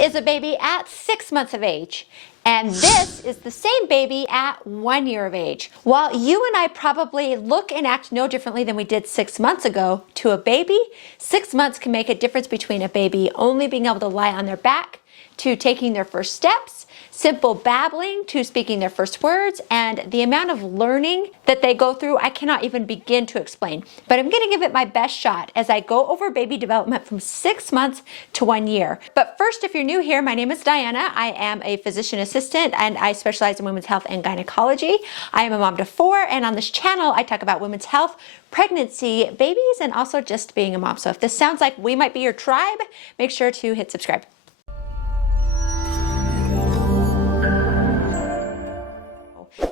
is a baby at 6 months of age. And this is the same baby at 1 year of age. While you and I probably look and act no differently than we did 6 months ago to a baby, 6 months can make a difference between a baby only being able to lie on their back, to taking their first steps, simple babbling, to speaking their first words, and the amount of learning that they go through, I cannot even begin to explain. But I'm going to give it my best shot as I go over baby development from 6 months to 1 year. But first, if you're new here, my name is Diana. I am a physician assistant and I specialize in women's health and gynecology. I am a mom to 4, and on this channel, I talk about women's health, pregnancy, babies, and also just being a mom. So if this sounds like we might be your tribe, make sure to hit subscribe.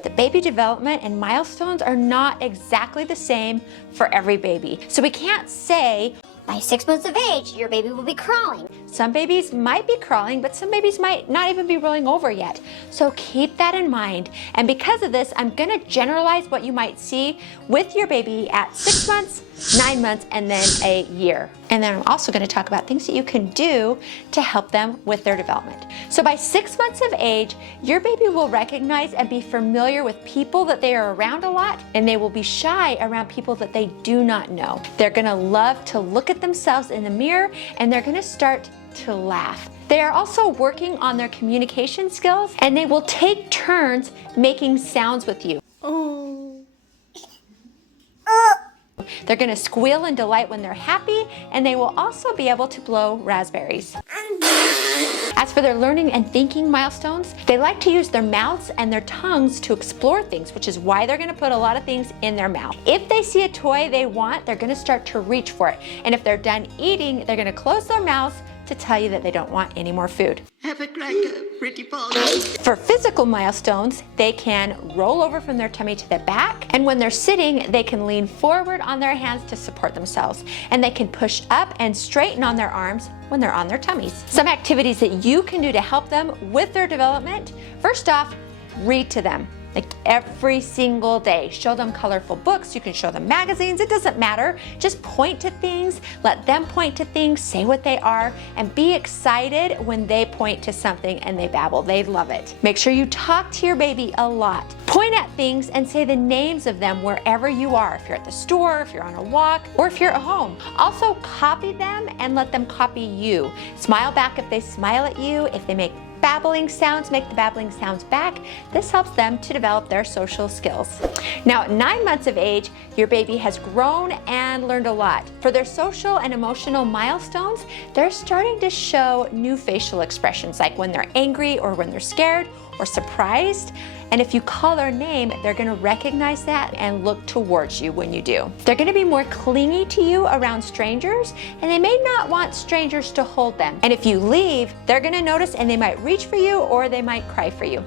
The baby development and milestones are not exactly the same for every baby. So we can't say, by 6 months of age, your baby will be crawling. Some babies might be crawling, but some babies might not even be rolling over yet. So keep that in mind. And because of this, I'm gonna generalize what you might see with your baby at 6 months, 9 months, and then a year. And then I'm also gonna talk about things that you can do to help them with their development. So by 6 months of age, your baby will recognize and be familiar with people that they are around a lot, and they will be shy around people that they do not know. They're gonna love to look at themselves in the mirror, and they're gonna start to laugh. They are also working on their communication skills, and they will take turns making sounds with you. They're going to squeal in delight when they're happy, and they will also be able to blow raspberries. As for their learning and thinking milestones, they like to use their mouths and their tongues to explore things, which is why they're going to put a lot of things in their mouth. If they see a toy they want, they're going to start to reach for it. And if they're done eating, they're going to close their mouths to tell you that they don't want any more food. Have a cracker, pretty pony. For physical milestones, they can roll over from their tummy to the back, and when they're sitting, they can lean forward on their hands to support themselves, and they can push up and straighten on their arms when they're on their tummies. Some activities that you can do to help them with their development: first off, read to them. Like every single day. Show them colorful books, you can show them magazines, it doesn't matter. Just point to things, let them point to things, say what they are, and be excited when they point to something and they babble. They love it. Make sure you talk to your baby a lot. Point at things and say the names of them wherever you are. If you're at the store, if you're on a walk, or if you're at home. Also copy them and let them copy you. Smile back if they smile at you. If they make babbling sounds, make the babbling sounds back. This helps them to develop their social skills. Now, at 9 months of age, your baby has grown and learned a lot. For their social and emotional milestones, they're starting to show new facial expressions, like when they're angry or when they're scared or surprised. And if you call their name, they're gonna recognize that and look towards you when you do. They're gonna be more clingy to you around strangers, and they may not want strangers to hold them. And if you leave, they're gonna notice and they might reach for you or they might cry for you.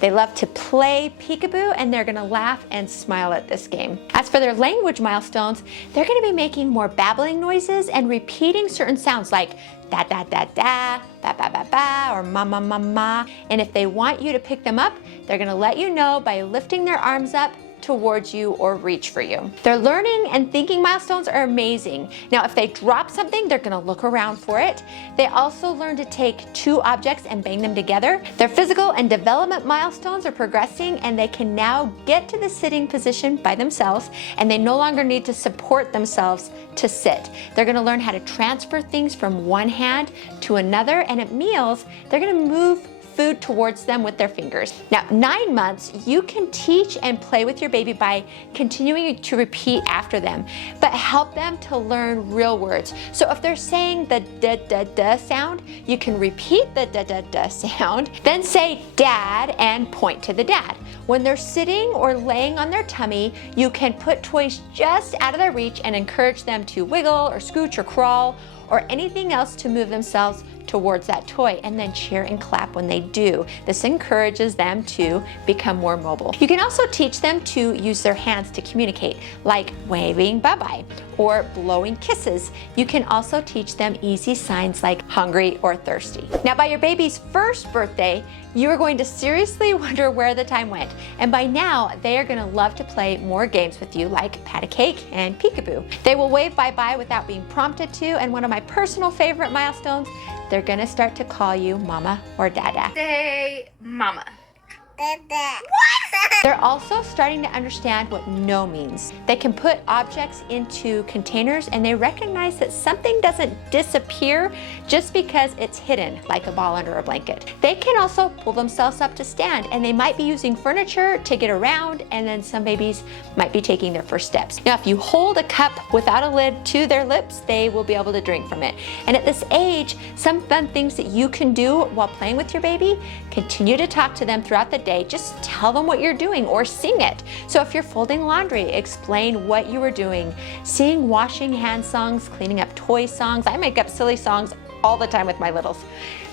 They love to play peekaboo, and they're gonna laugh and smile at this game. As for their language milestones, they're gonna be making more babbling noises and repeating certain sounds like da da da da, ba ba ba ba, or ma ma ma ma. And if they want you to pick them up, they're gonna let you know by lifting their arms up towards you or reach for you. Their learning and thinking milestones are amazing. Now, if they drop something, they're gonna look around for it. They also learn to take 2 objects and bang them together. Their physical and development milestones are progressing, and they can now get to the sitting position by themselves, and they no longer need to support themselves to sit. They're gonna learn how to transfer things from one hand to another, and at meals, they're gonna move food towards them with their fingers. Now, 9 months, you can teach and play with your baby by continuing to repeat after them, but help them to learn real words. So if they're saying the da da da sound, you can repeat the da da da sound, then say dad and point to the dad. When they're sitting or laying on their tummy, you can put toys just out of their reach and encourage them to wiggle or scooch or crawl or anything else to move themselves towards that toy, and then cheer and clap when they do. This encourages them to become more mobile. You can also teach them to use their hands to communicate, like waving bye-bye or blowing kisses. You can also teach them easy signs like hungry or thirsty. Now, by your baby's first birthday, you are going to seriously wonder where the time went. And by now, they are gonna love to play more games with you, like pat a cake and peekaboo. They will wave bye-bye without being prompted to, and one of my personal favorite milestones, they're gonna start to call you mama or dada. Say mama. They're also starting to understand what no means. They can put objects into containers and they recognize that something doesn't disappear just because it's hidden, like a ball under a blanket. They can also pull themselves up to stand, and they might be using furniture to get around, and then some babies might be taking their first steps. Now, if you hold a cup without a lid to their lips, they will be able to drink from it. And at this age, some fun things that you can do while playing with your baby: continue to talk to them throughout the day. Just tell them what you're doing or sing it. So if you're folding laundry, explain what you were doing. Sing washing hand songs, cleaning up toy songs. I make up silly songs all the time with my littles.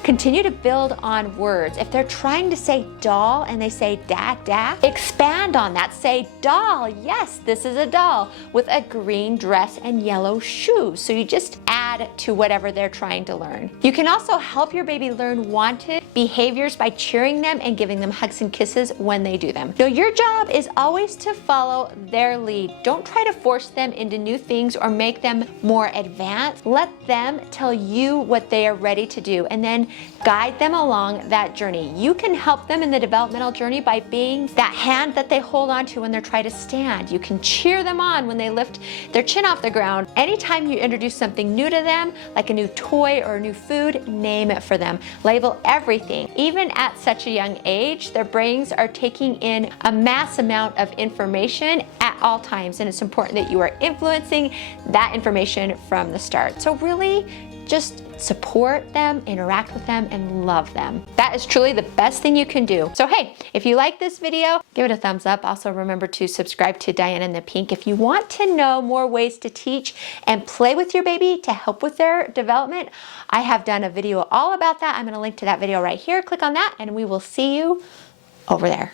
Continue to build on words. If they're trying to say doll and they say da, expand on that. Say doll. Yes, this is a doll with a green dress and yellow shoes. So you just add to whatever they're trying to learn. You can also help your baby learn wanted behaviors by cheering them and giving them hugs and kisses when they do them. Now, your job is always to follow their lead. Don't try to force them into new things or make them more advanced. Let them tell you what they are ready to do, and then guide them along that journey. You can help them in the developmental journey by being that hand that they hold on to when they're trying to stand. You can cheer them on when they lift their chin off the ground. Anytime you introduce something new to them, like a new toy or a new food, name it for them. Label everything. Even at such a young age, their brains are taking in a mass amount of information at all times, and it's important that you are influencing that information from the start. So really, just support them, interact with them, and love them. That is truly the best thing you can do. So hey, if you like this video, give it a thumbs up. Also remember to subscribe to Diana and the Pink. If you want to know more ways to teach and play with your baby to help with their development, I have done a video all about that. I'm gonna link to that video right here. Click on that and we will see you over there.